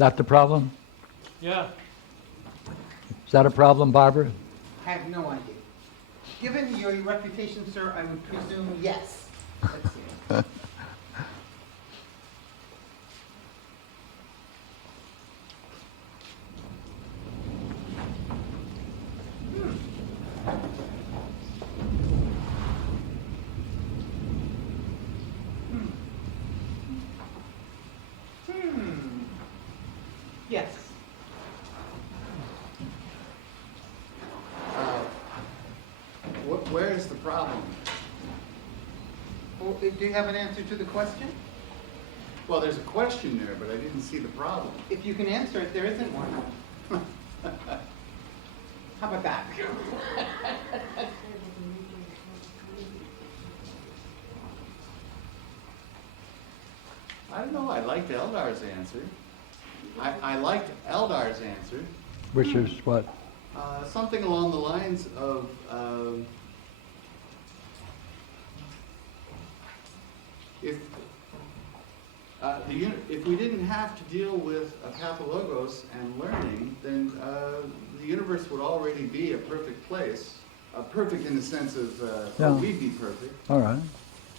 that the problem? Yeah. Is that a problem, Barbara? I have no idea. Given your reputation, sir, I would presume yes. Let's see. Yes. Where is the problem? Well, do you have an answer to the question? Well, there's a question there, but I didn't see the problem. If you can answer it, there isn't one. How about that? I don't know. I liked Eldar's answer. I liked Eldar's answer. Which is what? Something along the lines of if we didn't have to deal with a pathologos and learning, then the universe would already be a perfect place. Perfect in the sense of we'd be perfect. All right.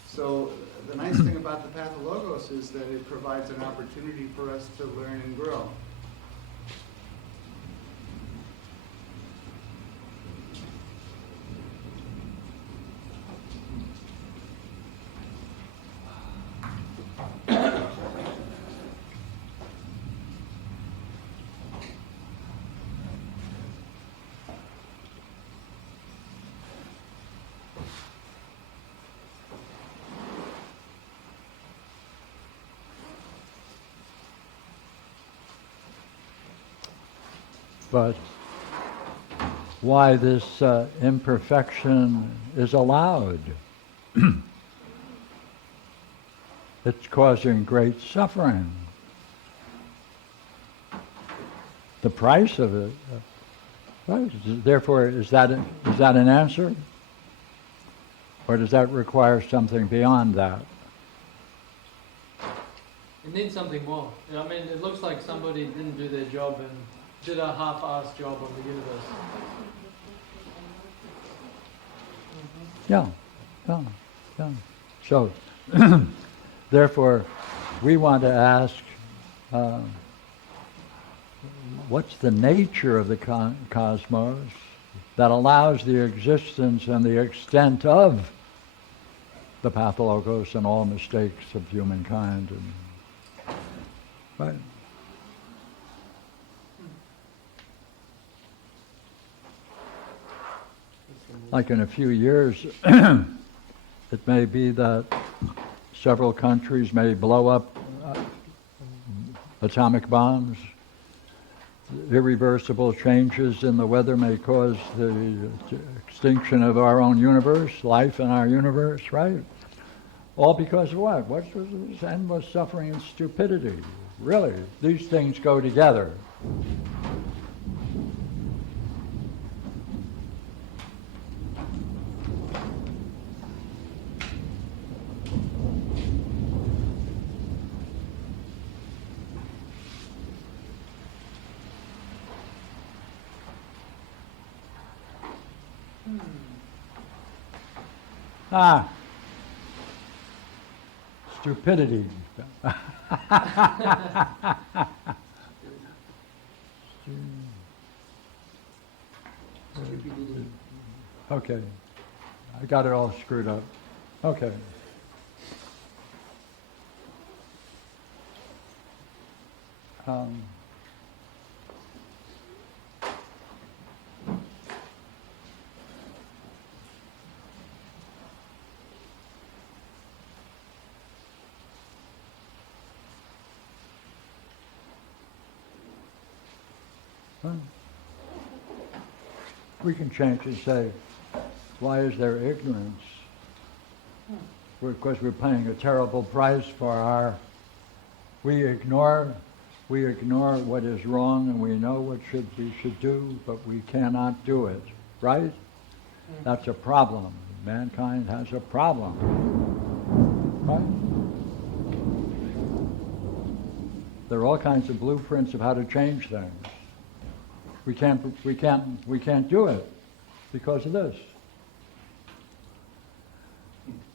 So the nice thing about the pathologos is that it provides an opportunity for us to learn and grow. But why this imperfection is allowed? It's causing great suffering. The price of it. Right? Therefore, is that an answer? Or does that require something beyond that? It needs something more. I mean, it looks like somebody didn't do their job and did a half-assed job on the universe. Yeah. So, therefore, we want to ask, what's the nature of the cosmos that allows the existence and the extent of the pathologos and all mistakes of humankind? Right? Like in a few years, it may be that several countries may blow up atomic bombs. Irreversible changes in the weather may cause the extinction of our own universe, life in our universe, right? All because of what? What's this endless suffering and stupidity? Really, these things go together. Stupidity. Okay. I got it all screwed up. Okay. We can change and say, why is there ignorance? Because we're paying a terrible price for our... We ignore what is wrong, and we know what we should do, but we cannot do it. Right? That's a problem. Mankind has a problem. Right? There are all kinds of blueprints of how to change things. We can't do it because of this.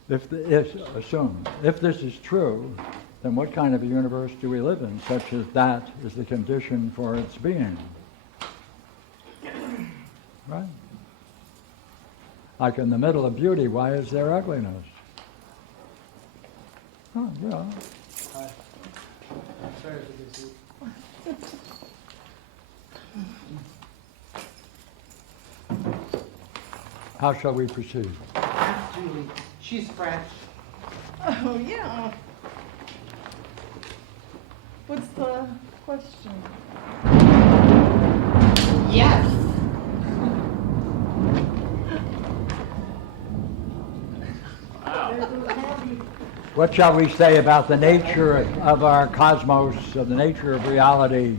If this is true, then what kind of a universe do we live in, such as that is the condition for its being? Right? Like in the middle of beauty, why is there ugliness? Oh, yeah. Hi. Sorry for this. How shall we proceed? Ask Julie. She's fresh. Oh, yeah. What's the question? Yes. What shall we say about the nature of our cosmos, of the nature of reality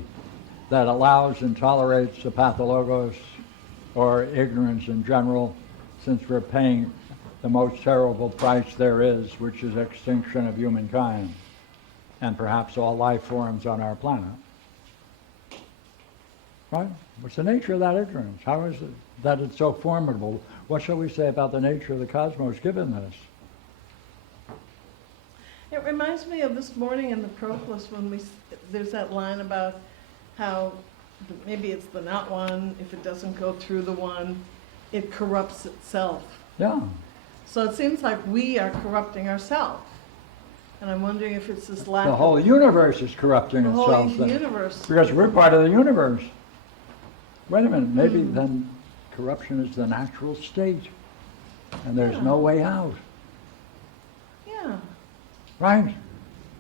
that allows and tolerates the pathologos, or ignorance in general, since we're paying the most terrible price there is, which is extinction of humankind, and perhaps all life forms on our planet? Right? What's the nature of that ignorance? How is it that it's so formidable? What shall we say about the nature of the cosmos given this? It reminds me of this morning in the Proclus when there's that line about how maybe it's the not one, if it doesn't go through the one, it corrupts itself. Yeah. So it seems like we are corrupting ourselves. And I'm wondering if it's this lack The of... whole universe is corrupting the whole itself. then. universe. Because we're part of the universe. Wait a minute, maybe then corruption is the natural state, and there's Yeah. no way out, Yeah. right?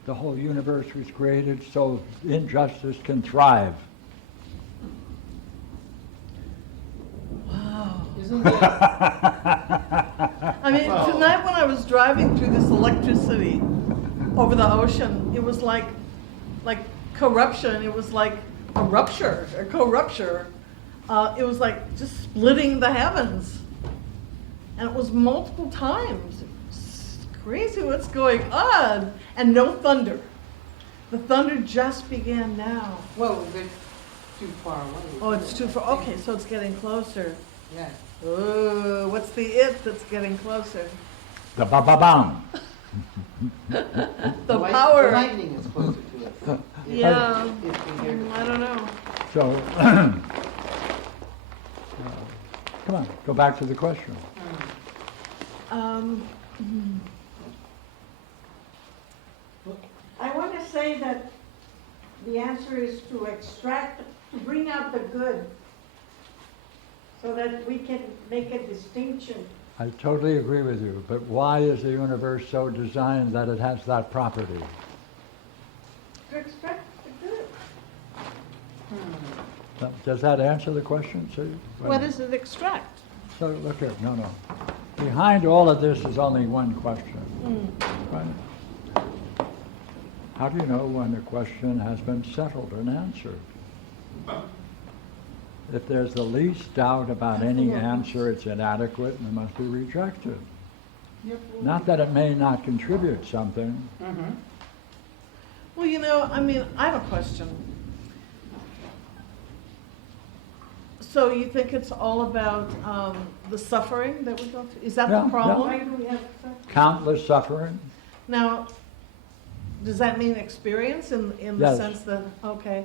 The whole universe was created so injustice can thrive. Wow. Isn't that, I mean, Well- tonight when I was driving through this electricity over the ocean, it was like corruption. It was like a rupture, a co-rupture. It was like just splitting the heavens. And it was multiple times. It's crazy what's going on. And no thunder. The thunder just began now. Whoa, they're too far away. Oh, it's too far. Okay, so it's getting closer. Yeah. Oh, what's the it that's getting closer? The ba-ba-bam. The light- power. The lightning is closer to it. Yeah. If we hear I don't know. So, come on, go back to the question. Um, I want to say that the answer is to extract, to bring out the good, so that we can make a distinction. I totally agree with you, but why is the universe so designed that it has that property? To extract the good. Does that answer the question, Sue? what does it extract? So look here, no. Behind all of this is only one question, right? How do you know when a question has been settled and answered? If there's the least doubt about any answer, it's inadequate and it must be rejected. Not that it may not contribute something. Well, you know, I mean, I have a question. So you think it's all about the suffering that we go through? Is that Yeah, the yeah. problem? Why do we have such? Countless suffering. Now, does that mean experience in the Yes. sense that, okay,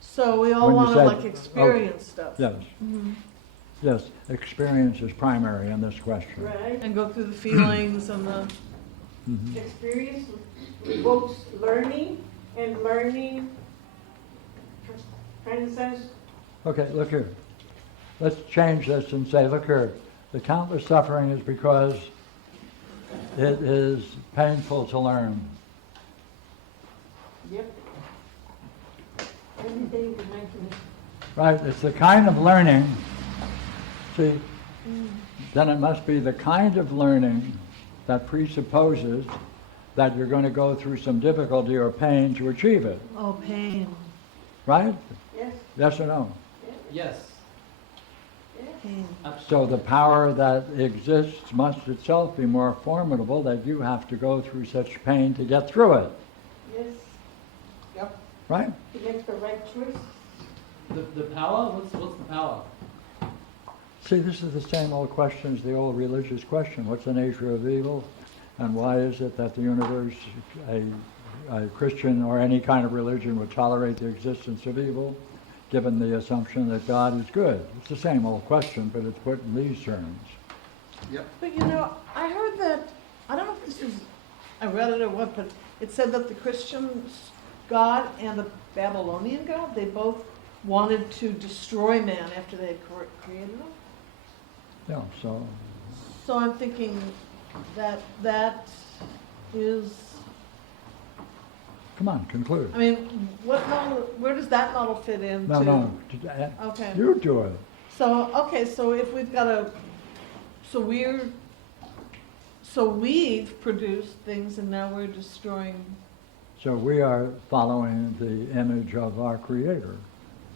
so we all When you want to said- like experience stuff? Yes. Yes, experience is primary in this question. Right? And go through the feelings and the, Mhm. Experience evokes learning, and learning transcends. Okay, look here. Let's change this and say, look here, the countless suffering is because it is painful to learn. Yep. Everything is making Right? It's the kind of learning, see, then it must be the kind of learning that presupposes that you're going to go through some difficulty or pain to achieve it. oh, pain, Right? yes, Yes or no? yes, pain. So the power that exists must itself be more formidable that you have to go through such pain to get through it. yes. Yep. right? to make the right choice. The power? What's the power? See, this is the same old question as the old religious question. What's the nature of evil? And why is it that the universe, a Christian or any kind of religion would tolerate the existence of evil, given the assumption that God is good? It's the same old question, but it's put in these terms. Yep. But you know, I heard that, I don't know if this is, I read it or what, but it said that the Christian God and the Babylonian God, they both wanted to destroy man after they had created him. Yeah, so, So I'm thinking that that is, come on, conclude. I mean, what model, where does that model fit into? No, Okay. you do it. So, okay, so if we've got a, so we've produced things and now we're destroying. So we are following the image of our Creator,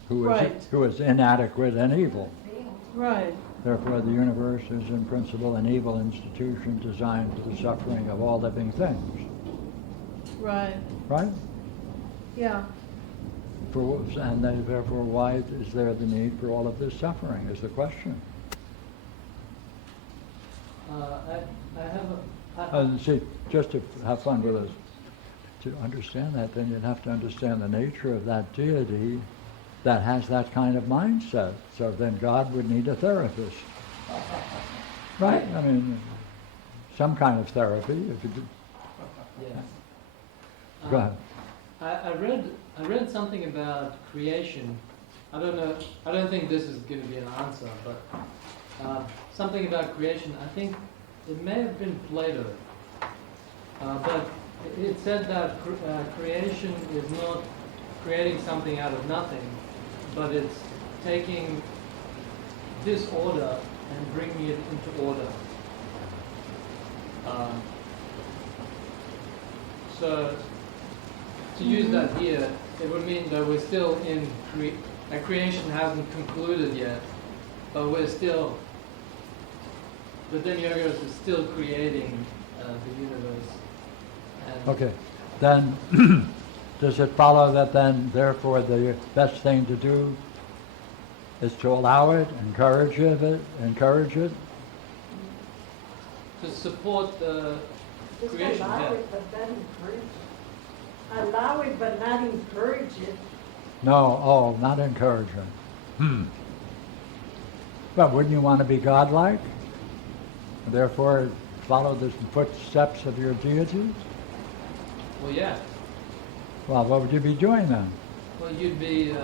Right. who is inadequate and evil. Right. Therefore, the universe is in principle an evil institution designed for the suffering of all living things. Right. Right? Yeah. Therefore, why is there the need for all of this suffering, is the question. I have a. See, just to have fun with us, to understand that, then you'd have to understand the nature of that deity that has that kind of mindset. So then God would need a therapist. Right? I mean, some kind of therapy. If you could, Yes. go ahead. I read something about creation. I don't know. I don't think this is going to be an answer, but something about creation. I think it may have been Plato, but it said that creation is not creating something out of nothing, but it's taking disorder and bringing it into order. So to use that here, it would mean that we're still in creation hasn't concluded yet, but we're still. But then Yogos is still creating the universe. And Okay. Then, does it follow that then, therefore, the best thing to do is to allow it, encourage it? to support the Just creation, allow yeah. it, but not encourage it. Allow it, but not encourage it. No, not encourage it. Well, wouldn't you want to be godlike? Therefore, follow the footsteps of your deities? Well, yeah. Well, what would you be doing then? Well, you'd be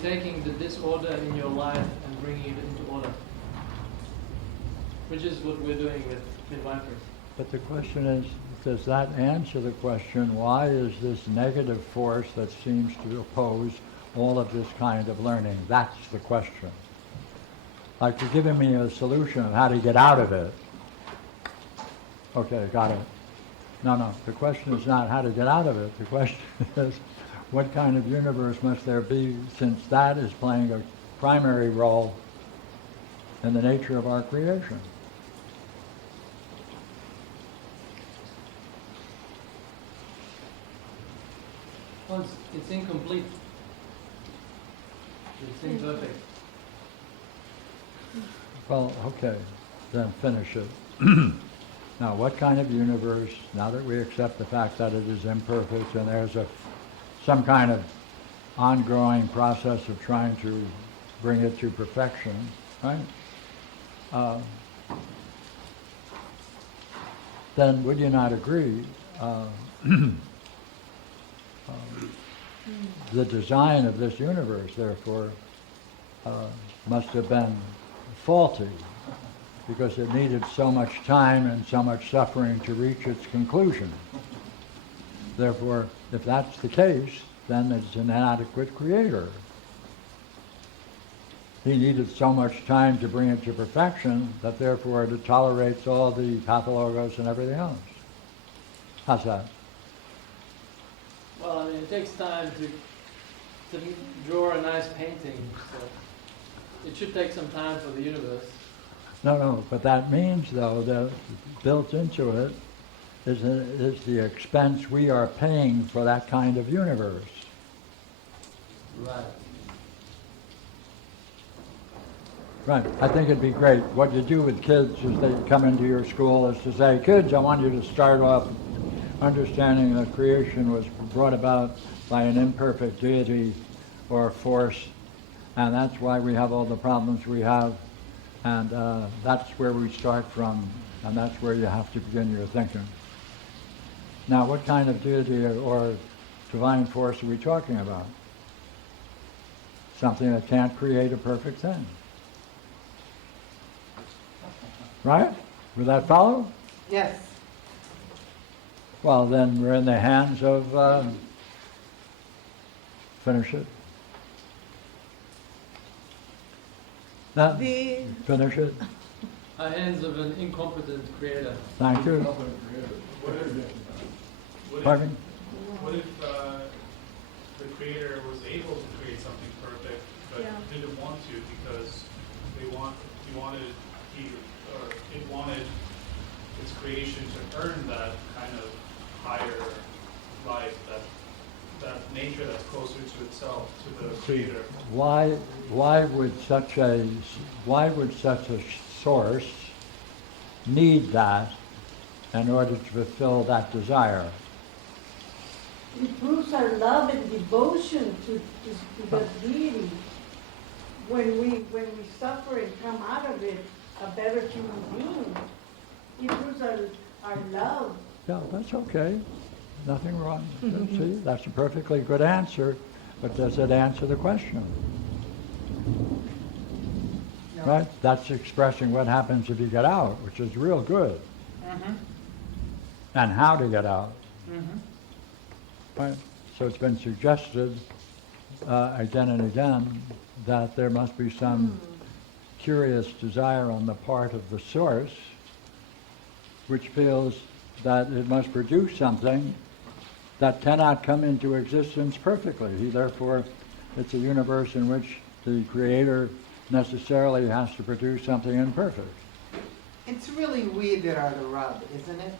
taking the disorder in your life and bringing it into order, which is what we're doing with midwifery. But the question is, does that answer the question, why is this negative force that seems to oppose all of this kind of learning? That's the question. Like you're giving me a solution of how to get out of it. Okay, got it. No, the question is not how to get out of it. The question is, what kind of universe must there be, since that is playing a primary role in the nature of our creation? Well, it's incomplete. It's imperfect. Well, okay, then finish it. Now, what kind of universe, now that we accept the fact that it is imperfect and there's some kind of ongoing process of trying to bring it to perfection, right? Then would you not agree the design of this universe, therefore, must have been faulty, because it needed so much time and so much suffering to reach its conclusion. Therefore, if that's the case, then it's an inadequate creator. He needed so much time to bring it to perfection that therefore it tolerates all the pathologos and everything else. How's that? Well, I mean, it takes time to draw a nice painting, so it should take some time for the universe. No, but that means, though, that built into it is the expense we are paying for that kind of universe. Right. Right. I think it'd be great. What you do with kids is they come into your school is to say, kids, I want you to start off understanding that creation was brought about by an imperfect deity or force, and that's why we have all the problems we have, and that's where we start from, and that's where you have to begin your thinking. Now, what kind of deity or divine force are we talking about? Something that can't create a perfect thing. Right? Would that follow? Yes. Well, then we're in the hands of, finish it. No? The, Finish it. Hands of an incompetent creator. Thank you. Pardon me? What if the creator was able to create something perfect, but Yeah. didn't want to because it wanted its creation to earn that kind of higher life, that nature that's closer to itself, to the creator. Why would such a source need that in order to fulfill that desire? It proves our love and devotion to the deity. When we suffer and come out of it a better human being, it proves our love. Yeah, that's okay. Nothing wrong. See, that's a perfectly good answer, but does it answer the question? No. Right? That's expressing what happens if you get out, which is real good. Mm-hmm. And how to get out. Mm-hmm. Right? So it's been suggested again and again that there must be some curious desire on the part of the source which feels that it must produce something that cannot come into existence perfectly. Therefore, it's a universe in which the creator necessarily has to produce something imperfect. It's really we that are the rub, isn't it?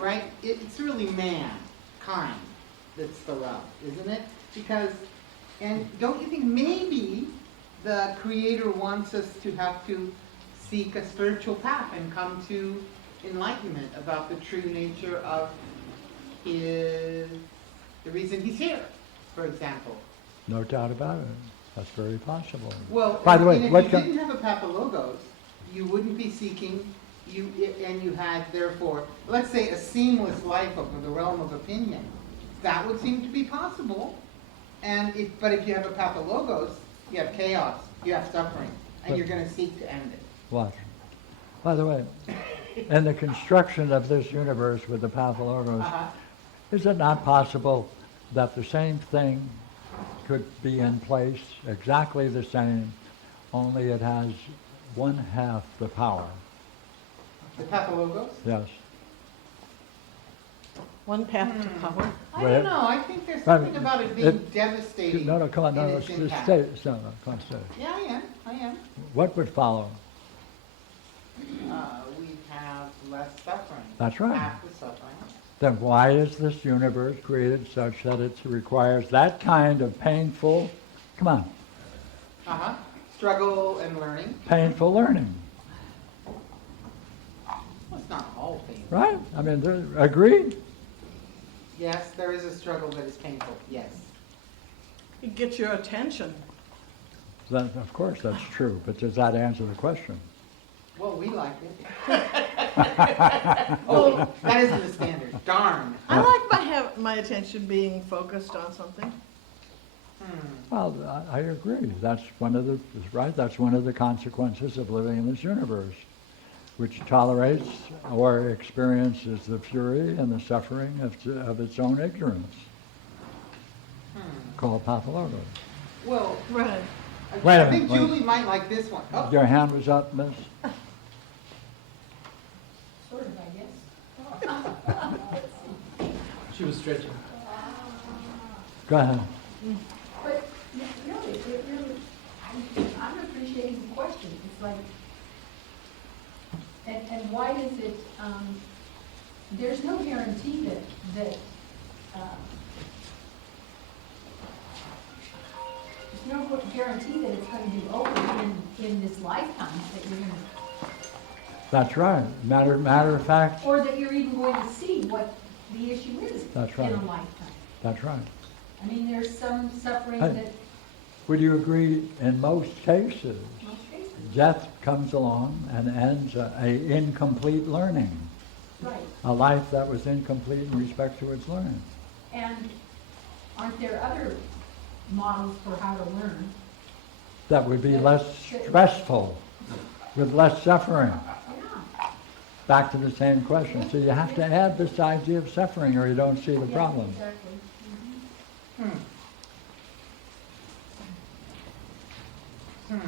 Right? It's really mankind that's the rub, isn't it? Because, and don't you think maybe the creator wants us to have to seek a spiritual path and come to enlightenment about the true nature of the reason he's here, for example. No doubt about it. That's very possible. Well, By the way, and if what you didn't have a pathologos, you wouldn't be seeking, and you had, therefore, let's say a seamless life of the realm of opinion. That would seem to be possible. But if you have a pathologos, you have chaos, you have suffering, and you're going to seek to end it. Watch. By the way, in the construction of this universe with the pathologos, Uh-huh. is it not possible that the same thing could be in place, exactly the same, only it has one half the power? The pathologos? Yes. one path to power. I Well, don't know. I think there's I something mean, about it being it- devastating No, come on, in no, its just impact. stay, no, come on, stay. Yeah, I am. What would follow? We have less suffering. That's right. Half the suffering. Then why is this universe created such that it requires that kind of painful, come on, Uh-huh. Struggle and learning. painful learning, Well, it's not all painful. right? I mean, agreed? Yes, there is a struggle that is painful, yes. It gets your attention. That, of course, that's true, but does that answer the question? Well, we like it. Oh, that isn't the standard, darn. I like my attention being focused on something. Well, I agree. That's one of the, right, that's one of the consequences of living in this universe, which tolerates or experiences the fury and the suffering of its own ignorance, called pathologos. Well, Right. Wait a I think minute, wait. Julie might like this one. Oh, Your hand was up, miss? Sort of, I guess. She was stretching. Go ahead. But really, I'm appreciating the question. It's like, and why is it, there's no guarantee that guarantee that it's gonna be over in this lifetime, that you're gonna, That's right. Matter of fact, or that you're even going to see what the issue is That's right. in a lifetime. that's right. I mean, there's some suffering Hey. that Would you agree, in most cases, most cases, death comes along and ends a incomplete learning, right. a life that was incomplete in respect to its learning? And aren't there other models for how to learn? That would be less stressful, with less suffering. Yeah. Back to the same question. So you have to add this idea of suffering or you don't see the Yeah, problem. exactly. Hmm.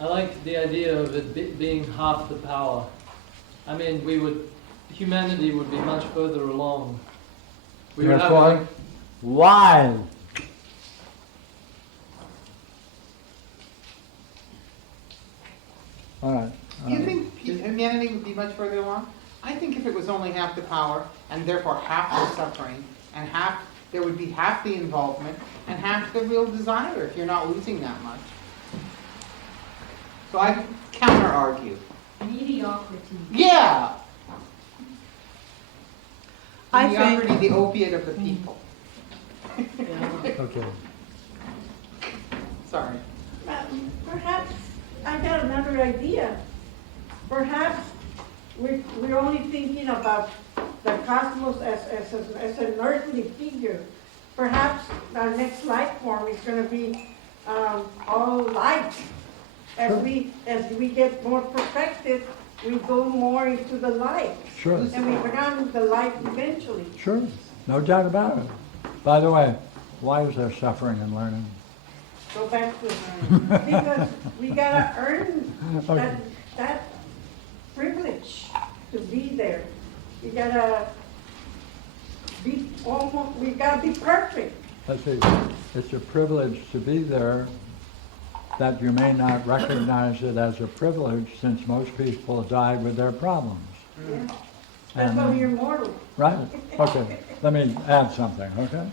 I like the idea of it being half the power. I mean, humanity would be much further along. We would have Therefore, like, why? All right. Do you think humanity would be much further along? I think if it was only half the power, and therefore half the suffering, and there would be half the involvement, and half the real desire, if you're not losing that much. So I counter-argue. Mediocrity. Yeah! I think- Mediocrity, the opiate of the people. Okay. Sorry. Perhaps, I got another idea. Perhaps we're only thinking about the cosmos as an earthly figure. Perhaps our next life form is going to be all light. As we get more perfected, we go more into the light. Sure. And we become the light eventually. Sure. No doubt about it. By the way, why is there suffering in learning? Go back to because we gotta earn Okay. that privilege to be there. We gotta be almost. We gotta be perfect. Let's see. It's a privilege to be there that you may not recognize it as a privilege since most people die with their problems. Yeah. That's why we're mortal. Right? Okay. Let me add something, okay?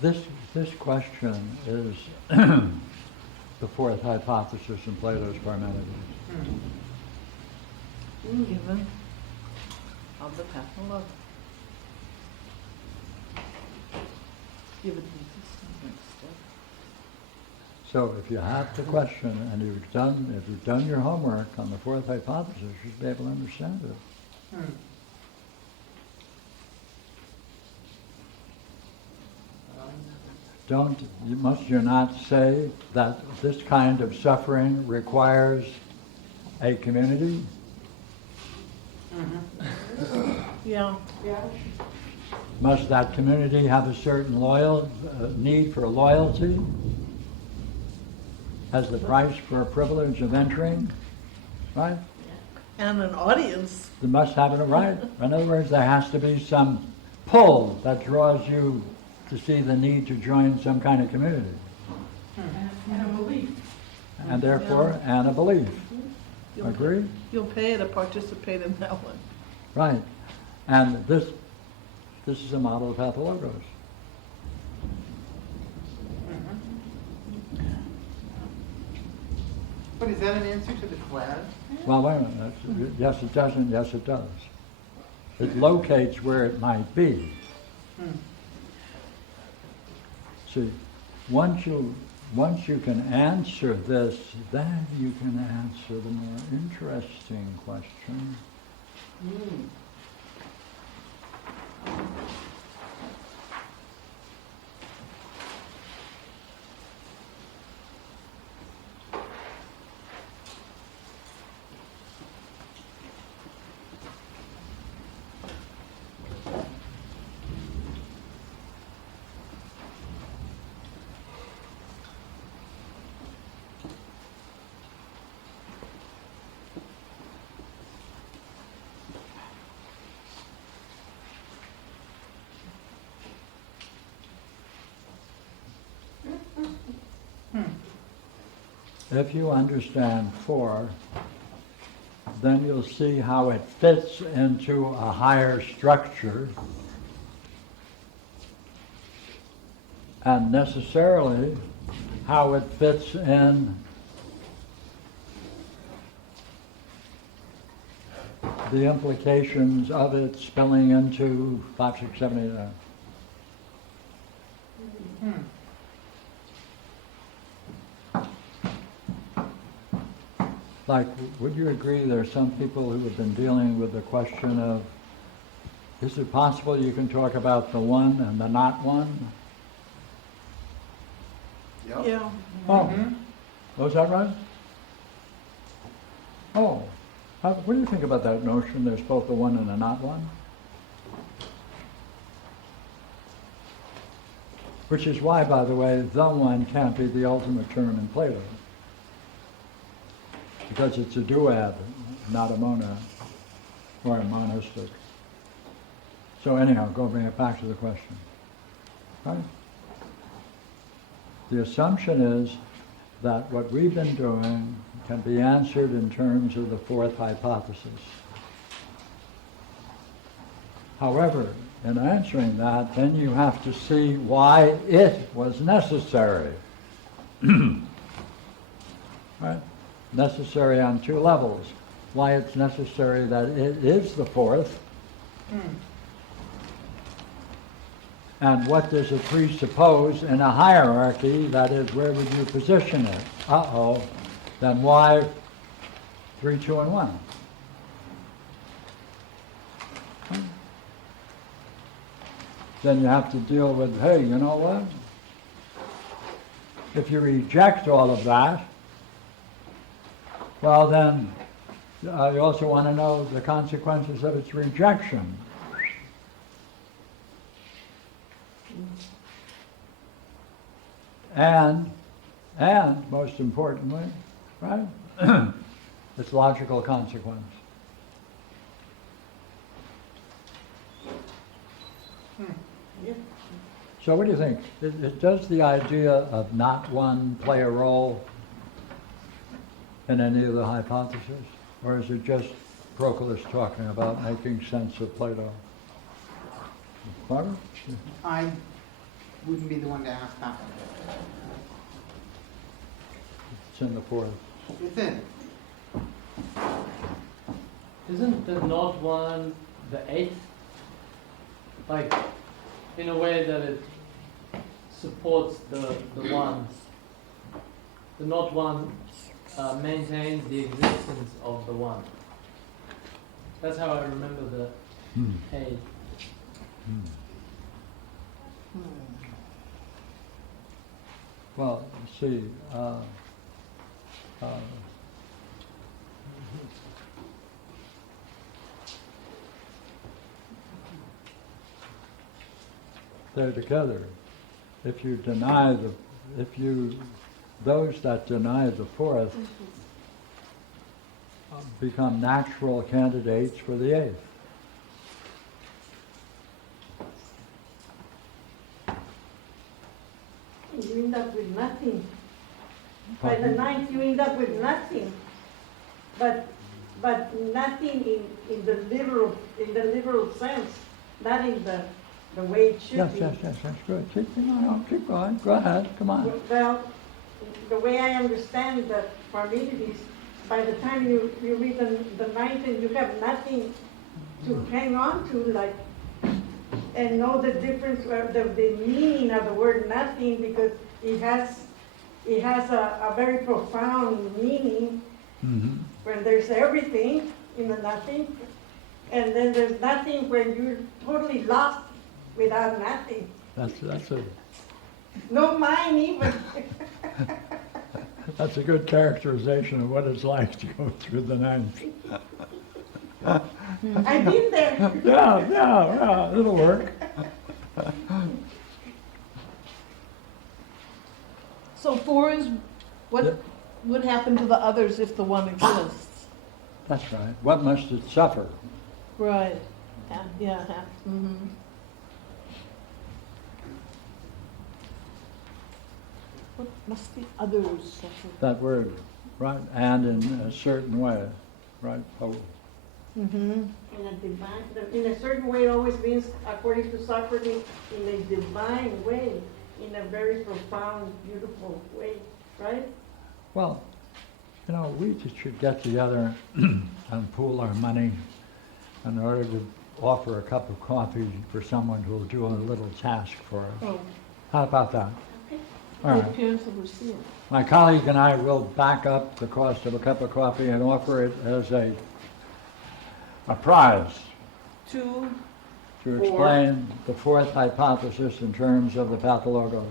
This question is the fourth hypothesis in Plato's Parmenides. Given of the path of love. Give it the next step. So if you have the question and if you've done your homework on the fourth hypothesis, you should be able to understand it. Must you not say that this kind of suffering requires a community? Yeah. Yeah. Must that community have a certain need for loyalty as the price for a privilege of entering? Right? And an audience. They must have it right. In other words, there has to be some pull that draws you to see the need to join some kind of community. And a belief. And therefore, and a belief. You'll- Agree? You'll pay to participate in that one. Right. And this is a model of pathologos. But is that an answer to the class? Well, wait a minute. Yes, it doesn't. Yes, it does. It locates where it might be. See, once you can answer this, then you can answer the more interesting question. If you understand 4, then you'll see how it fits into a higher structure and necessarily how it fits in the implications of it spilling into 5, 6, 7, 8, 9. Like, would you agree there are some people who have been dealing with the question of, is it possible you can talk about the one and the not one? Yep. Yeah. Oh, was that right? Oh, what do you think about that notion, there's both a one and a not one? Which is why, by the way, the one can't be the ultimate term in Plato. Because it's a duad, not a monad, or a monistic. So anyhow, go bring it back to the question. Right? The assumption is that what we've been doing can be answered in terms of the fourth hypothesis. However, in answering that, then you have to see why it was necessary. Right? Necessary on two levels. Why it's necessary that it is the fourth, and what does it presuppose in a hierarchy, that is, where would you position it? Then why 3, 2, and 1? Then you have to deal with, hey, you know what? If you reject all of that, well then, you also want to know the consequences of its rejection. And most importantly, right, its logical consequence. So what do you think? Does the idea of not one play a role in any of the hypotheses? Or is it just Proclus talking about making sense of Plato? Barbara? I wouldn't be the one to ask that one. It's in the fourth. It's in. Isn't the not one the eighth? Like, in a way that it supports the one. The not one maintains the existence of the one. That's how I remember the eighth. Well, see, they're together. If you deny those that deny the fourth become natural candidates for the eighth. You end up with nothing. By the ninth, you end up with nothing. But nothing in the literal sense, not in the way it should be. Yes, that's good. Keep going. Go ahead, come on. Well, the way I understand the Parmenides, by the time you read the ninth and you have nothing to hang on to, like, and know the difference, the meaning of the word nothing, because it has a very profound meaning. When there's everything in the nothing, and then there's nothing when you're totally lost without nothing. That's a No mind even. that's a good characterization of what it's like to go through the ninth. I've been there. Yeah, it'll work. So 4 is, what would happen to the others if the one exists? That's right. What must it suffer? Right. Yeah. What must the others suffer? That word, right? And in a certain way, right? Oh. In a certain way, always means, according to Socrates, in a divine way. in a very profound, beautiful way, right? Well, we just should get together and pool our money in order to offer a cup of coffee for someone who will do a little task for us. Oh, How about that? Okay. All the right. appearance of Lucille. My colleague and I will back up the cost of a cup of coffee and offer it as a prize Two, to explain the fourth hypothesis in terms of the pathologos.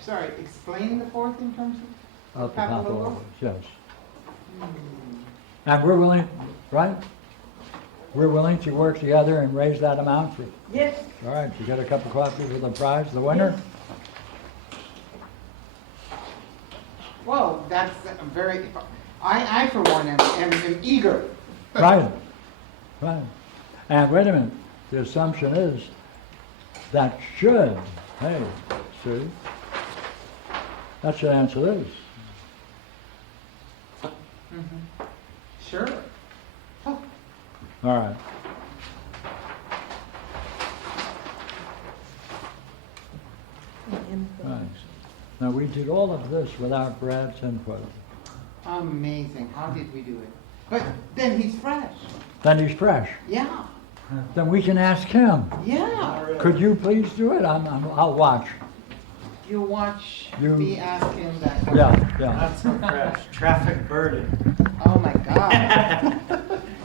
Sorry, explain the fourth in terms of Of the pathologos? pathologos, yes. And we're willing, right? We're willing to work together and raise that amount for, Yes, all right, you get a cup of coffee with a prize, the winner? Well, that's very, I for one am eager. Right, right. And wait a minute, the assumption is that should, hey, see, that should answer this. Sure. All right. Right. Now, we did all of this without Brad's input. Amazing. How did we do it? But then he's fresh. Then he's fresh. Yeah. Then we can ask him. Yeah. Could you please do it? I'll watch. You watch You- me ask him that question. Yeah. Not so fresh. Traffic burden. Oh my God.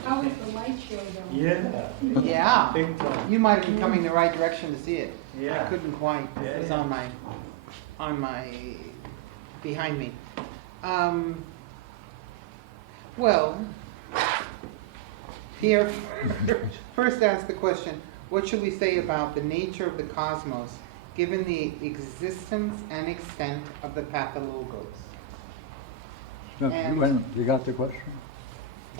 How is the light show though? Yeah. Yeah. Big time. You might have been coming the right direction to see it. Yeah. I couldn't quite. It was Yeah. on my, behind me. Well, Pierre first asked the question, what should we say about the nature of the cosmos given the existence and extent of the pathologos? And- When you got the question?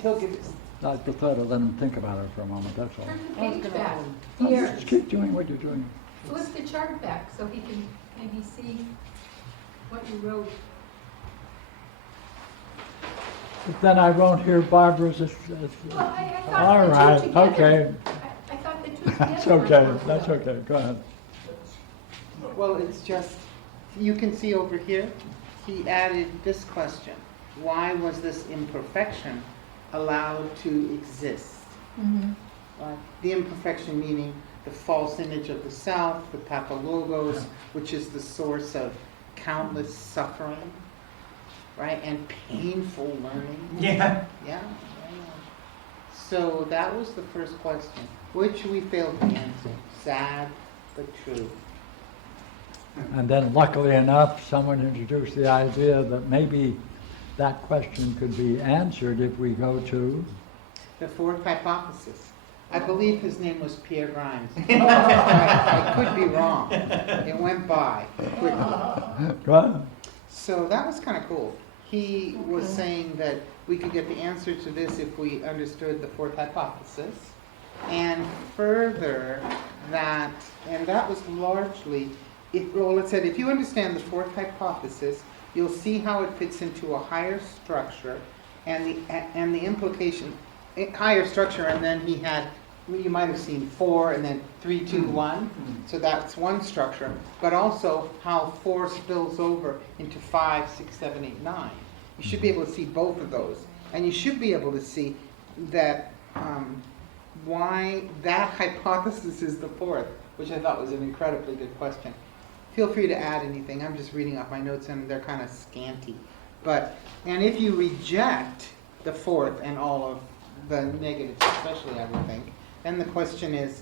He'll give us. I prefer to let him think about it for a moment, that's all. Turn the I was page gonna- back. No, Here, Just keep doing what you're doing. flip the chart back so he can maybe see what you wrote. But then I won't hear Barbara's. Well, I thought All the two right, together. okay. I thought the two together. That's were okay, perfect. that's okay, go ahead. Well, it's just, you can see over here, he added this question. Why was this imperfection allowed to exist? Mhm. The imperfection meaning the false image of the self, the pathologos, which is the source of countless suffering, right, and painful learning. Yeah. Yeah. So that was the first question, which we failed to answer. Sad, but true. And then luckily enough, someone introduced the idea that maybe that question could be answered if we go to, The fourth hypothesis. I believe his name was Pierre Grimes. I could be wrong. It went by quickly. go ahead. So that was kind of cool. He was saying that we could get the answer to this if we understood the fourth hypothesis. And further, that was largely, it said if you understand the fourth hypothesis, you'll see how it fits into a higher structure and the implication, higher structure, and then he had, you might have seen 4 and then 3, 2, 1. So that's one structure, but also how 4 spills over into 5, 6, 7, 8, 9. You should be able to see both of those. And you should be able to see that why that hypothesis is the fourth, which I thought was an incredibly good question. Feel free to add anything. I'm just reading off my notes and they're kind of scanty. And if you reject the fourth and all of the negatives, especially, I would think, then the question is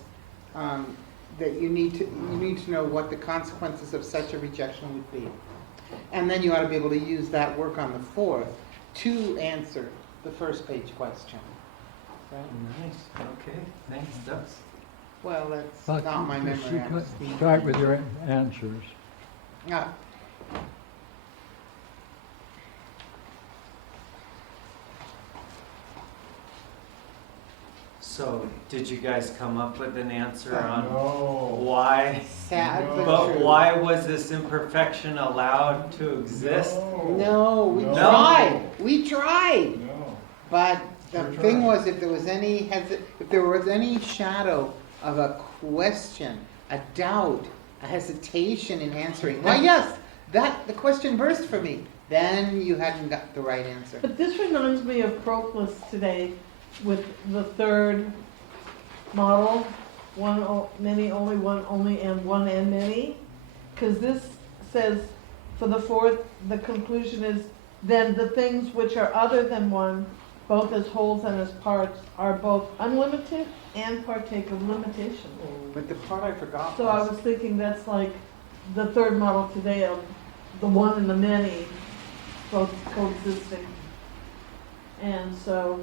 that you need to know what the consequences of such a rejection would be. And then you ought to be able to use that work on the fourth to answer the first page question. Right? Nice. Okay. Thanks, Dubs. Well, that's But not my you memory. could start with your answers. Ah. So, did you guys come up with an answer No. on why? Sad but But true. why was this imperfection allowed to exist? No, we No. tried. We tried. No. But the We're thing trying. was, if there was any shadow of a question a doubt, a hesitation in answering, why yes, the question burst for me, then you hadn't got the right answer. But this reminds me of Proclus today with the third model, many, only, one, only, and one and many. Because this says, for the fourth, the conclusion is, then the things which are other than one, both as wholes and as parts, are both unlimited and partake of limitation. But the part I forgot So I was thinking that's like the third model today of the one and the many both coexisting. And so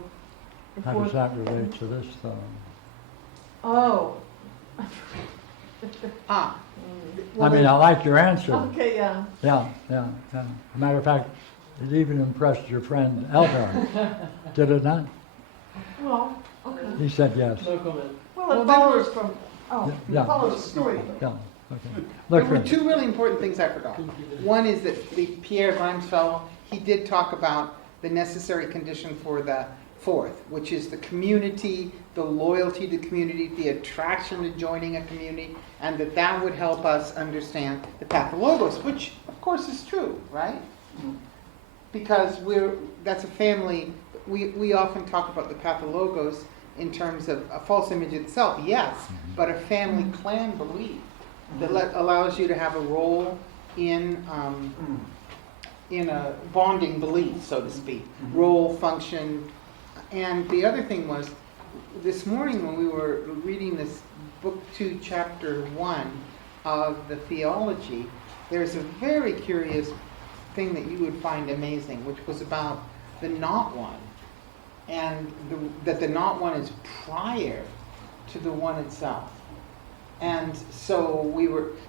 the How fourth. does that relate to this, though? Oh. Ah, I mean, I like your answer. Okay, yeah. Yeah. As a matter of fact, it even impressed your friend Eldar. Did it not? Well, okay. He said yes. No comment. Well, Well, it then follows from, Yeah. it follows the story. Yeah, okay. there Look, were two really important things I forgot. One is that the Pierre Grimes fellow, he did talk about the necessary condition for the fourth, which is the community, the loyalty to the community, the attraction to joining a community, and that would help us understand the pathologos, which of course is true, right? Because that's a family, we often talk about the pathologos in terms of a false image itself, yes, but a family clan belief that allows you to have a role in a bonding belief, so to speak, role, function. And the other thing was, this morning when we were reading this book 2, chapter 1 of the theology, there's a very curious thing that you would find amazing, which was about the not one, and that the not one is prior to the one itself. And so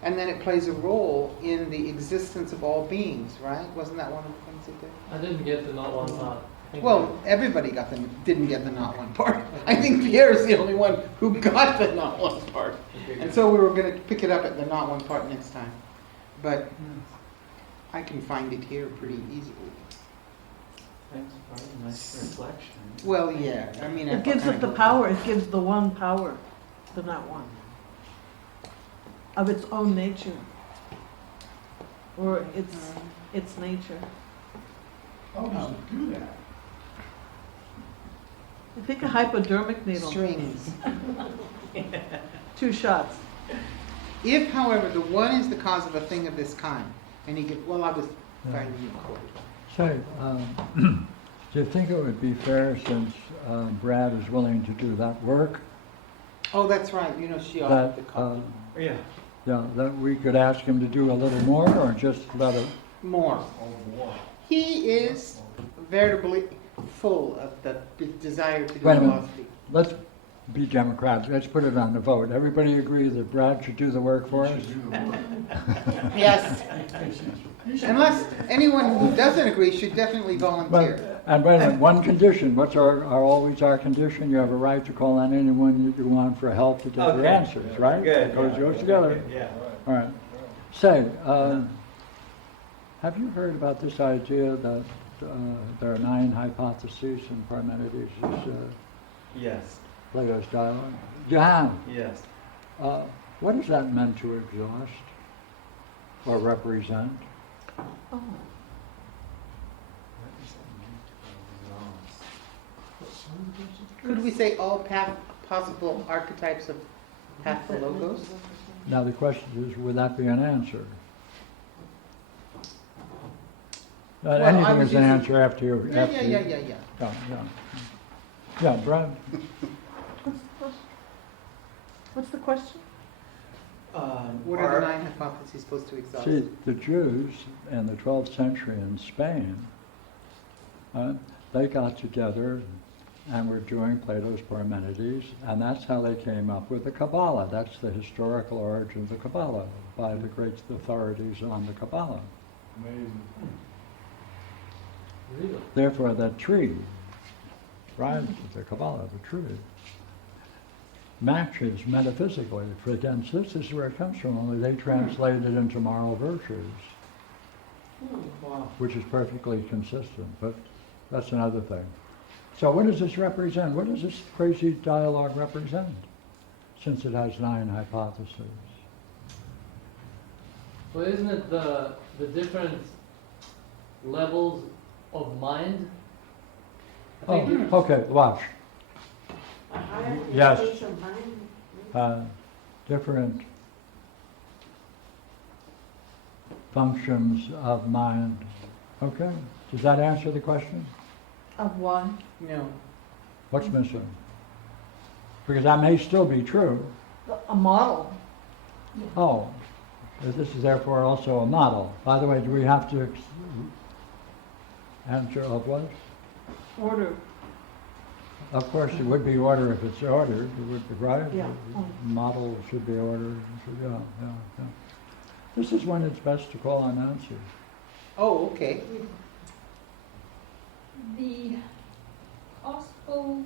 and then it plays a role in the existence of all beings, right? Wasn't that one of the things it did? I didn't get the not one part. Well, everybody didn't get the not one part. I think Pierre's the only one who got the not one part. And so we were going to pick it up at the not one part next time. But I can find it here pretty easily. That's part of nice reflection. Well, yeah. I mean, It gives it the power, it gives the one power, the not one, of its own nature, or its nature. How does it do that? I think a hypodermic needle, Strings. 2 shots. If, however, the one is the cause of a thing of this kind, and he could, well, I was finding you quote. say, do you think it would be fair, since Brad is willing to do that work, Oh, that's right. She offered that, the copy. that we could ask him to do a little more, or just let it? More. He is veritably full of the desire to do Wait a minute. philosophy. Let's be democratic. Let's put it on the vote. Everybody agree that Brad should do the work for us? Yes. Unless anyone who doesn't agree should definitely volunteer. And wait a minute, one condition. What's always our condition? You have a right to call on anyone you want for help to get the answers, right? Good. It goes together. Yeah. All right. Say, have you heard about this idea that there are 9 hypotheses in Parmenides' Yes. Plato's dialogue? You have. Yes. What is that meant to exhaust or represent? Oh, Could we say all possible archetypes of pathologos? Now the question is, would that be an answer? I Anything was is an using- answer after you. Yeah. Yeah, Brad. what's the question? What are the 9 hypotheses supposed to exhaust? See, the Jews in the 12th century in Spain, they got together and were doing Plato's Parmenides, and that's how they came up with the Kabbalah. That's the historical origin of the Kabbalah, by the great authorities on the Kabbalah. Amazing. Really? Therefore, that tree, right, the Kabbalah, the tree, matches metaphysically against this. This is where it comes from, only they translate it into moral virtues, Wow. which is perfectly consistent, but that's another thing. So what does this represent? What does this crazy dialogue represent, since it has 9 hypotheses? Well, isn't it the different levels of mind? I think Okay, watch. A higher Yes. state of mind. Different functions of mind. Okay, does that answer the question? Of what? No. What's missing? Because that may still be true. A model. Oh, this is therefore also a model. By the way, do we have to answer of what? Order. Of course, it would be order if it's ordered, it would be right. Yeah. Model should be ordered, yeah. This is when it's best to call an answer. Oh, okay. The possible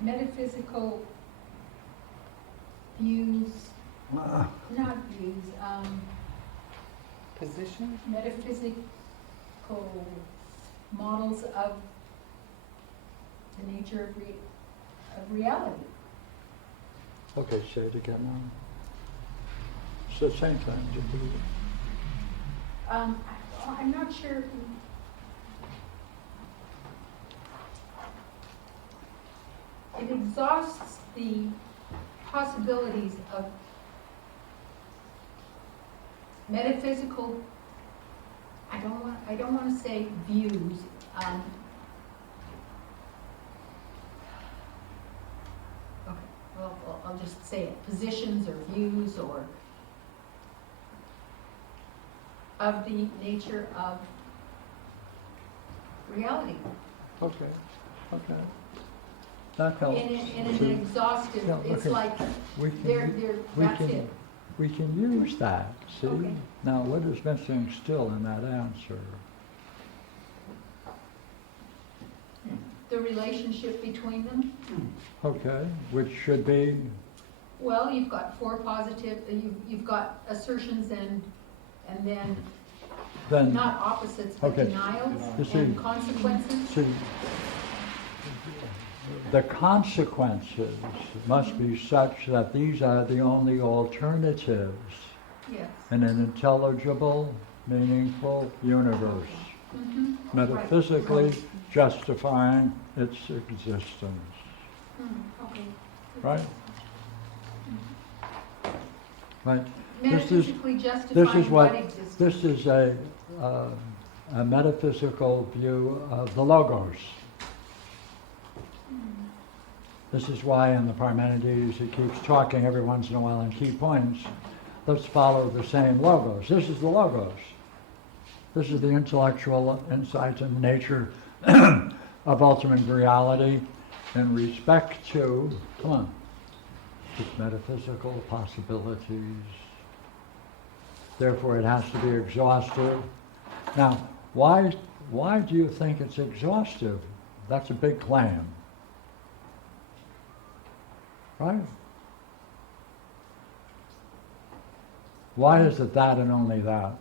metaphysical views, not views, Position? metaphysical models of the nature of reality. Okay, say it again now. It's the same thing. I'm not sure. It exhausts the possibilities of metaphysical, I don't want to say views, okay, well, I'll just say it, positions or views or of the nature of reality. Okay. That helps. In an exhaustive, Yeah, it's okay. like, We can- they're, we that's can- it. We can use that, see? Okay. Now, what is missing still in that answer? The relationship between them. Okay, which should be, Well, you've got four positive, you've got assertions and then then, not opposites, but Okay. denials You see- and consequences. see, the consequences must be such that these are the only alternatives Yes. in an intelligible, meaningful universe, Mhm. metaphysically justifying its existence, Okay. right? Right. This is, Metaphysically this justifying is what what, exists. this is a metaphysical view of the Logos. This is why in the Parmenides he keeps talking every once in a while in key points. Let's follow the same Logos. This is the Logos. This is the intellectual insight in the nature of ultimate reality in respect to, come on, its metaphysical possibilities. Therefore it has to be exhaustive. Now, why do you think it's exhaustive? That's a big claim. Right? Why is it that and only that?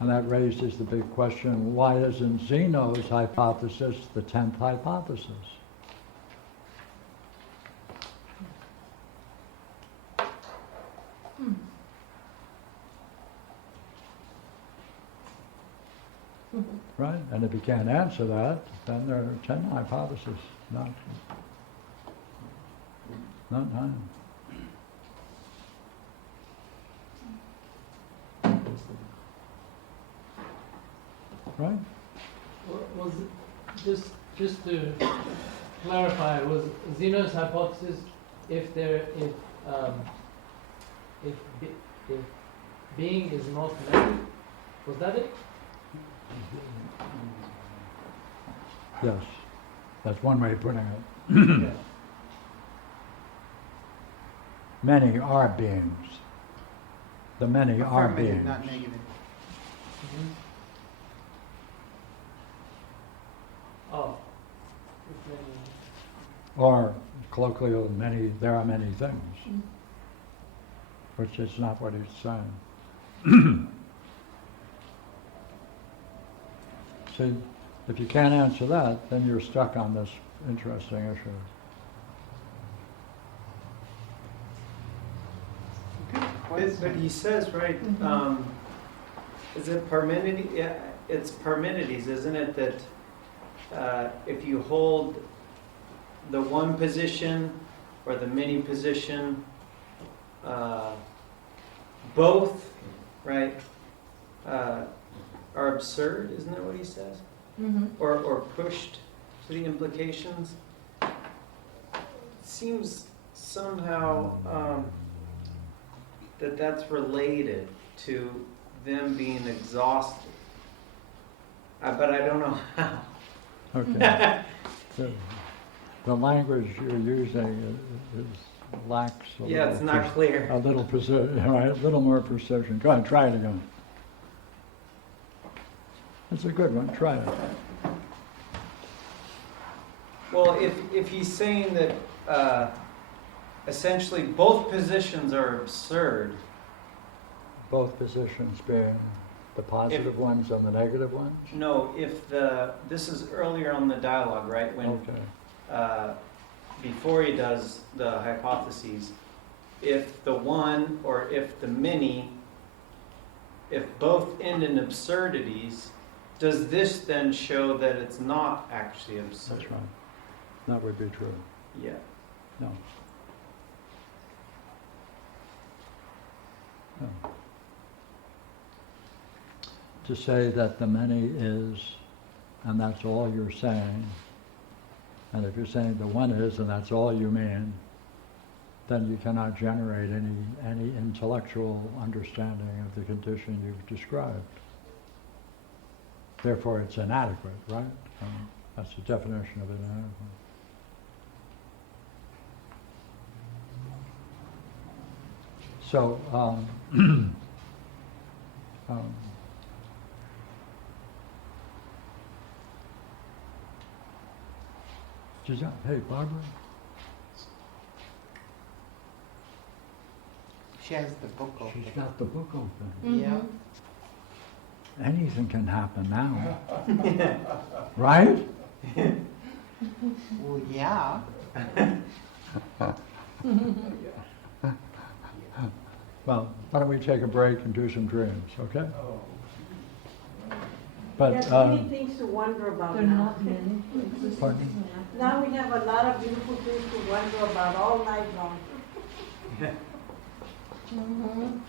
And that raises the big question, why isn't Zeno's hypothesis the 10th hypothesis? Right? And if you can't answer that, then there are 10 hypotheses, not 9. Right? was just to clarify, was Zeno's hypothesis if being is not many? Was that it? Yes. That's one way of putting it. Yeah. Many are beings. The many are Affirmative, beings. not negative. Oh. Or colloquial, there are many things. Which is not what he's saying. See, if you can't answer that, then you're stuck on this interesting issue. But he says, right, is it Parmenides? Yeah, it's Parmenides, isn't it, that if you hold the one position or the many position, both, right, are absurd, isn't that what he says? Mm-hmm. Or pushed to the implications? Seems somehow that's related to them being exhausted. But I don't know how. Okay. The language you're using lacks a Yeah, it's not clear. a little right, a little more precision. Go ahead, try it again. It's a good one. Try it. Well, if he's saying that essentially both positions are absurd. Both positions being the positive ones and the negative ones? No, if this is earlier on the dialogue, right? When Okay. Before he does the hypotheses, if the one or if the many, if both end in absurdities, does this then show that it's not actually absurd? That's right. That would be true. Yeah. No. No. To say that the many is, and that's all you're saying, and if you're saying the one is, and that's all you mean, then you cannot generate any intellectual understanding of the condition you've described. Therefore, it's inadequate, right? That's the definition of inadequate. So, hey, Barbara? She has the book open. She's got the book open. Yeah. Anything can happen now. Right? Well, yeah. Well, why don't we take a break and do some dreams, okay? But, There's many things to wonder about There are now. not many. pardon? Now we have a lot of beautiful things to wonder about all night long.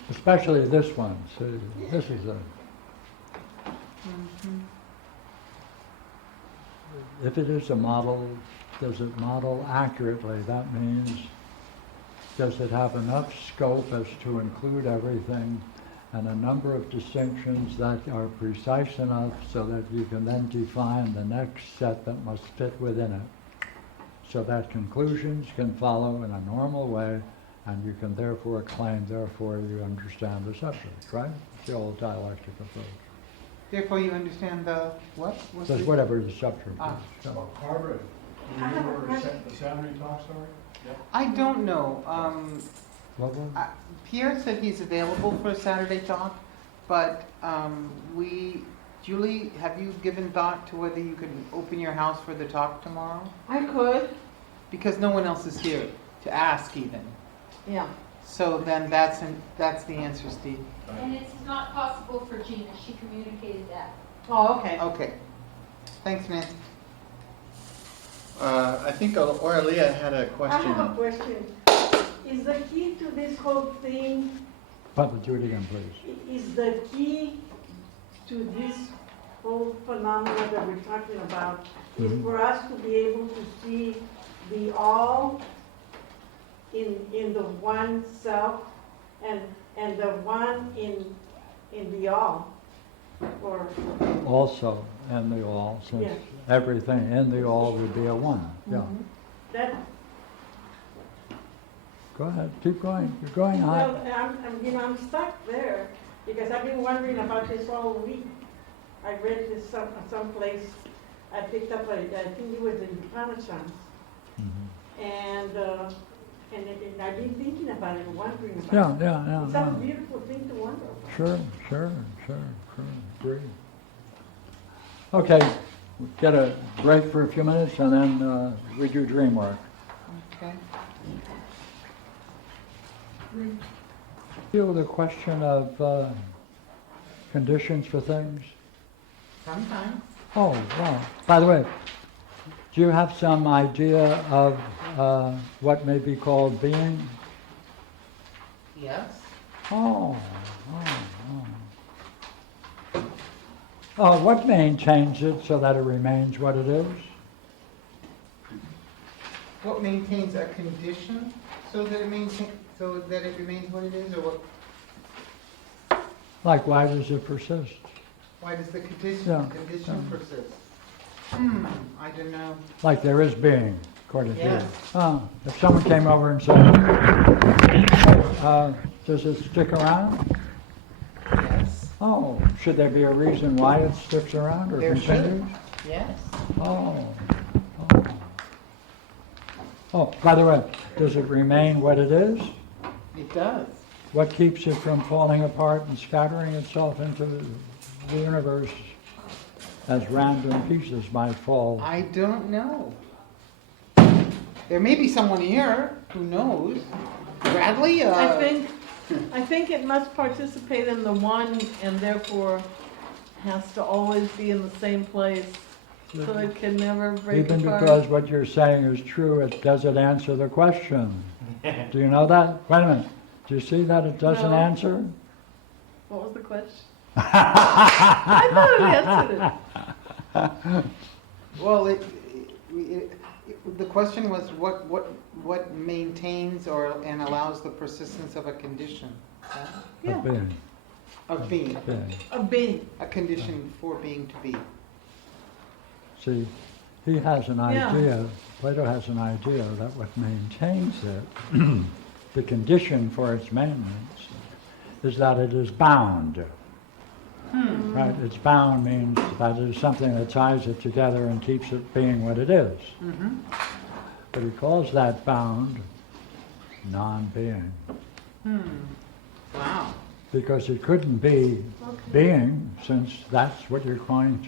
Especially this one, see, this is a... If it is a model, does it model accurately? That means, does it have enough scope as to include everything and a number of distinctions that are precise enough so that you can then define the next set that must fit within it, so that conclusions can follow in a normal way, and you can therefore claim, therefore you understand the subject, right? It's the old dialectic approach. Therefore, you understand the what? What's Says the- whatever the subject Ah. is. So, Barbara, do you I have a remember question. the Saturday talks are? Yep. I don't know. what was it? Pierre said he's available for a Saturday talk, but Julie, have you given thought to whether you can open your house for the talk tomorrow? I could, Because no one else is here to ask even. yeah. So then that's the answer, Steve. And it's not possible for Gina, she communicated that. Oh, okay. Okay. Thanks, Nancy. I think Aurelia had a I question. have a question. Is the key to this whole thing, But do it again, please. is the key to this whole phenomena that we're talking about, is Mhm. for us to be able to see the all in the one self and the one in the all? Or, Also, and the all, since Yeah. everything in the all would be a one. Yeah. that, Go ahead, keep going. You're going high. well, I'm stuck there, because I've been wondering about this all week. I read this someplace, I picked up I think it was in Upanishads, Mhm. and I've been thinking about it, wondering about Yeah, it. yeah, It's yeah, a yeah. beautiful thing to wonder about. Sure, agree. Okay, we'll get a break for a few minutes and then we do dream work. Okay. Deal with the question of conditions for things. Sometimes. Oh, wow. By the way, do you have some idea of what may be called being? Yes. Oh, what maintains it so that it remains what it is? What maintains a condition so that it remains what it is, or what? Like, why does it persist? Why does the condition Yeah. persist? I don't know. Like there is being, according Yes. to you. If someone came over and said, does it stick around? Yes. Oh, should there be a reason why it sticks around or There should. continues? Yes. Oh, by the way, does it remain what it is? It does. What keeps it from falling apart and scattering itself into the universe as random pieces might fall? I don't know. There may be someone here who knows. Bradley? I think it must participate in the one and therefore has to always be in the same place, so it can never break Even apart. because what you're saying is true, it doesn't answer the question. Do you know that? Wait a minute. Do you see that it doesn't No. answer? What was the question? I thought it answered it. Well, the question was what maintains and allows the persistence of a condition. Yeah. Of being. Of being. Being. Of being. A condition for being to be. See, he has an Yeah. idea, Plato has an idea that what maintains it, the condition for its maintenance, is that it is bound. Right? It's bound means that it is something that ties it together and keeps it being what it is. Mm-hmm. But he calls that bound non-being. Wow. Because it couldn't be being, since that's what you're going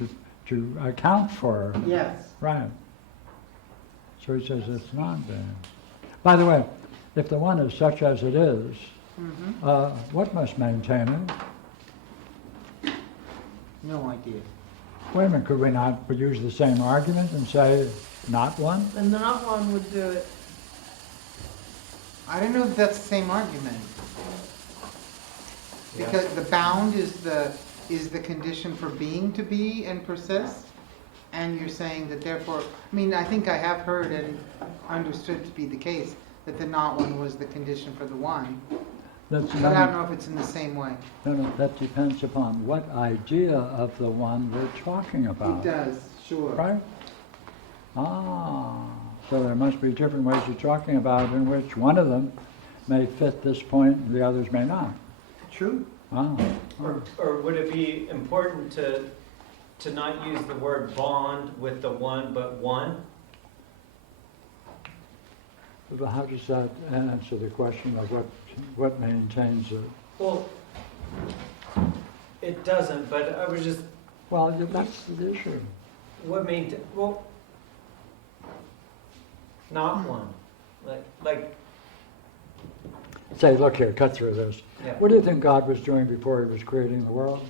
to account for. Yes. Right. So he says it's non-being. By the way, if the one is such as it is, what must maintain it? No idea. Wait a minute, could we not use the same argument and say not one? And the not one would do it. I don't know if that's the same argument. Because the bound is the condition for being to be and persist, and you're saying that therefore, I mean, I think I have heard and understood to be the case that the not one was the condition for the one, That's but I don't know if it's in the same way. No, that depends upon what idea of the one we're talking about. It does, sure. Right? So there must be different ways of talking about in which one of them may fit this point and the others may not. True. Or would it be important to not use the word bond with the one, but one? But how does that answer the question of what maintains it? Well, it doesn't, but I was just, Well, that's the issue. what not one. Like, Say, look here, cut through this. yeah. What do you think God was doing before he was creating the world?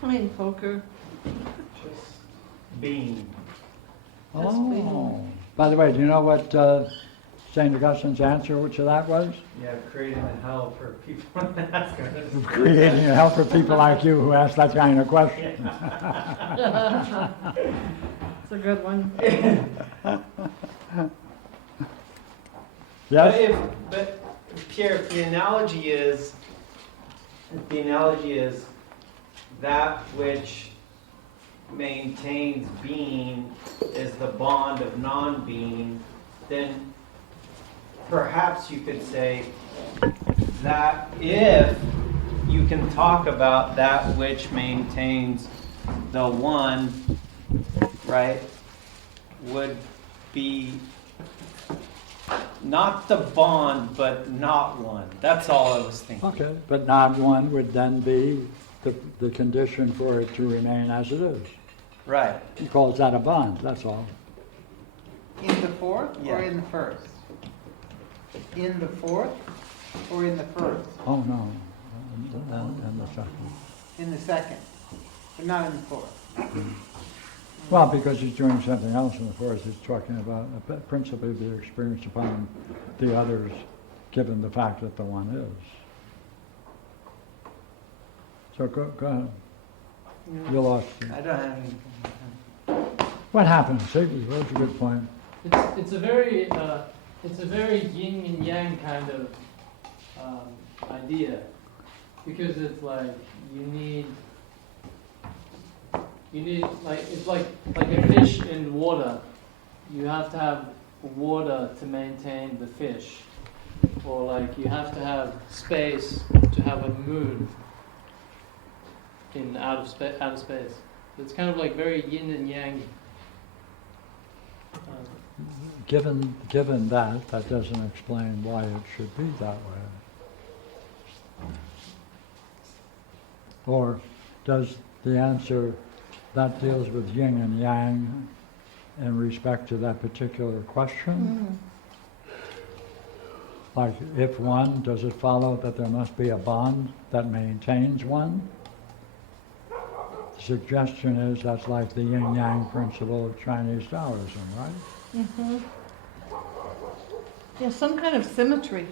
Playing poker. Just being. By the way, do you know what St. Augustine's answer to that was? Yeah, creating a hell for people that's gonna Creating a hell for people like you who ask that kind of question. It's a good one. Yes? But Pierre, if the analogy is that which maintains being is the bond of non-being, then perhaps you could say that if you can talk about that which maintains the one, right, would be not the bond, but not one. That's all I was thinking. Okay, but not one would then be the condition for it to remain as it is. Right. He calls that a bond, that's all. In the fourth Yeah. or in the first? In the fourth or in the first? Oh, no, and the second. In the second, but not in the fourth. Well, because he's doing something else in the fourth, he's talking about principally the experience upon the others, given the fact that the one is. So go ahead. You lost it. I don't have anything. What happened? See, that was a good point. It's a very yin and yang kind of idea, because it's like you need like it's like a fish in water. You have to have water to maintain the fish, or like you have to have space to have a moon in out of space. It's kind of like very yin and yang. Given that doesn't explain why it should be that way. Or does the answer that deals with yin and yang in respect to that particular question? Like, if one, does it follow that there must be a bond that maintains one? The suggestion is that's like the yin-yang principle of Chinese Taoism, right? Mm-hmm. Yeah, some kind of symmetry.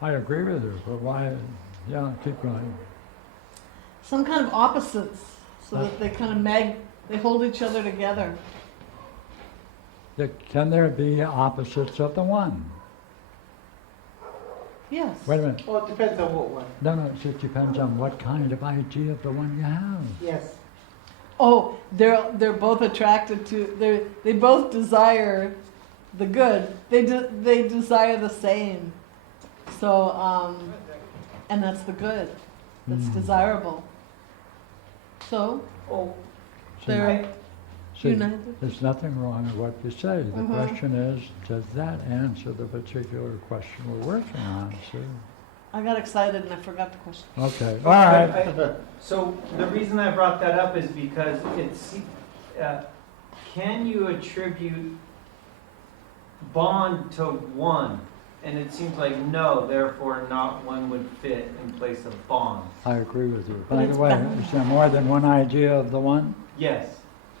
I agree with you, but why? Yeah, keep going. Some kind of opposites, so that they kind of they hold each other together. Can there be opposites of the one? Yes. Wait a minute. Well, it depends on what one. No, it just depends on what kind of idea of the one you have. Yes. Oh, they're both attracted to. They both desire the good. They desire the same. So and that's the good. That's desirable. So they're See, united. there's nothing wrong with what you say. The question is, does that answer the particular question we're working on? See? I got excited and I forgot the question. Okay, all right. So the reason I brought that up is because can you attribute bond to one? And it seems like no, therefore not one would fit in place of bond. I agree with you. But By it's the way, bound. is there more than one idea of the one? Yes.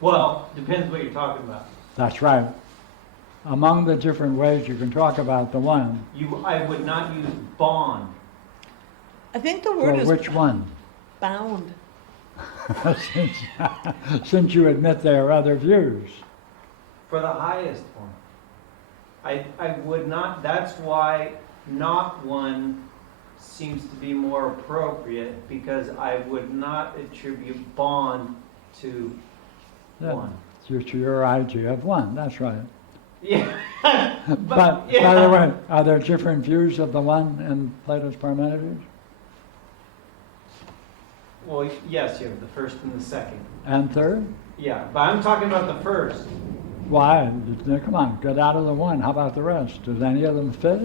Well, depends what you're talking about. That's right. Among the different ways you can talk about the one, I would not use bond. I think the for word is which one? bound. Since you admit there are other views. For the highest one. I would not, that's why not one seems to be more appropriate, because I would not attribute bond to Yeah, one. to your idea of one, that's right. Yeah. But yeah. by the way, are there different views of the one in Plato's Parmenides? Well, yes, you have the first and the second. And third? Yeah, but I'm talking about the first. Why? Come on, get out of the one. How about the rest? Does any of them fit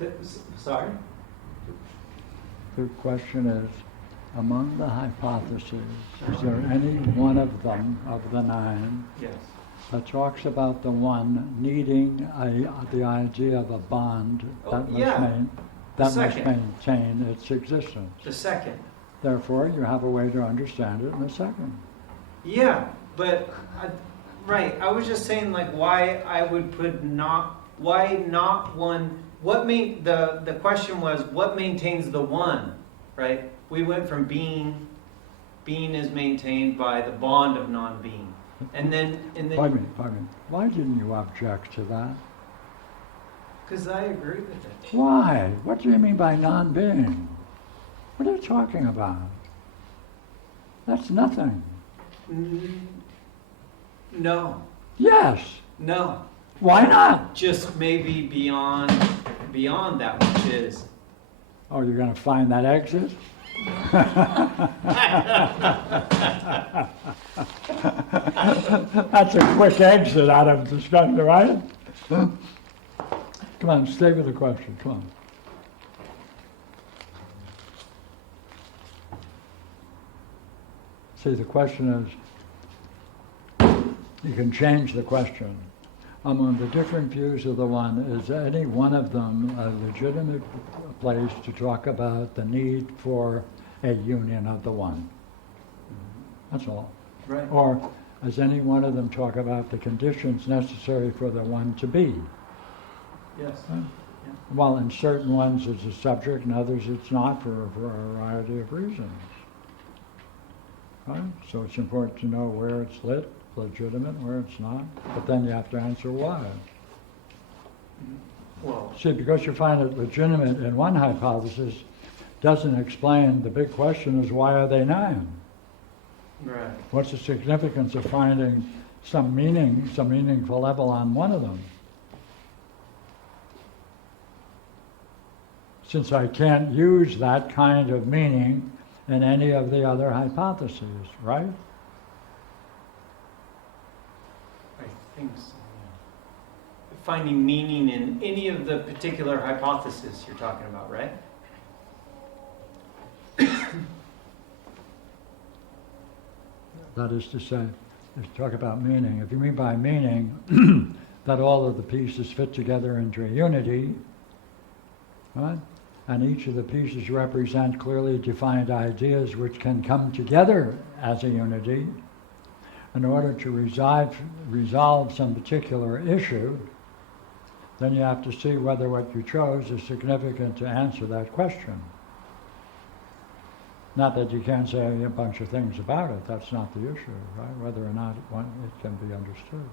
it? Sorry? The question is, among the hypotheses, is there any one of them, of the 9, Yes. that talks about the one needing the idea of a bond that must second. maintain its existence? The second. Therefore, you have a way to understand it in the second. Yeah, but, right, I was just saying like why I would put why not one, the question was what maintains the one, right? We went from being is maintained by the bond of non-being. And then Pardon me. Why didn't you object to that? because I agree with it. Why? What do you mean by non-being? What are you talking about? That's nothing. No, Yes. no. Why not? Just maybe beyond that which is. Oh, you're going to find that exit? That's a quick exit out of discussion, right? Come on, stay with the question, come on. See, the question is, you can change the question. Among the different views of the one, is any one of them a legitimate place to talk about the need for a union of the one? That's all. Right. Or does any one of them talk about the conditions necessary for the one to be? Yes. Right? Well, in certain ones it's a subject, and others it's not for a variety of reasons. Right? So it's important to know where it's legitimate, where it's not, but then you have to answer why. Well, See, because you find it legitimate in one hypothesis doesn't explain the big question is why are they nine? right. What's the significance of finding some meaningful level on one of them? Since I can't use that kind of meaning in any of the other hypotheses, right? I think so, yeah. Finding meaning in any of the particular hypotheses you're talking about, right? That is to say, let's talk about meaning. If you mean by meaning that all of the pieces fit together into a unity, right? And each of the pieces represent clearly defined ideas which can come together as a unity in order to resolve some particular issue, then you have to see whether what you chose is significant to answer that question. Not that you can't say a bunch of things about it, that's not the issue, right? Whether or not it can be understood.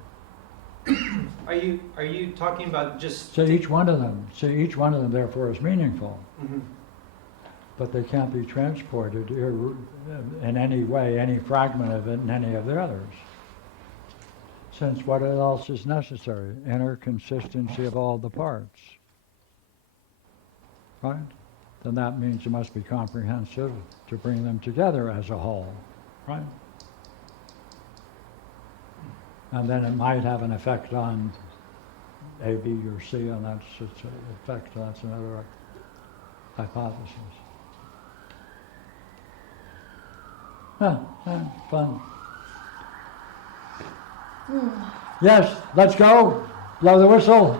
Are you talking about just... See, each one of them therefore is meaningful, Mhm. but they can't be transported in any way, any fragment of it in any of the others. Since what else is necessary? Inner consistency of all the parts. Right? Then that means it must be comprehensive to bring them together as a whole. Right? And then it might have an effect on A, B, or C, and that's its effect. That's another hypothesis. Fun. Yes, let's go. Blow the whistle.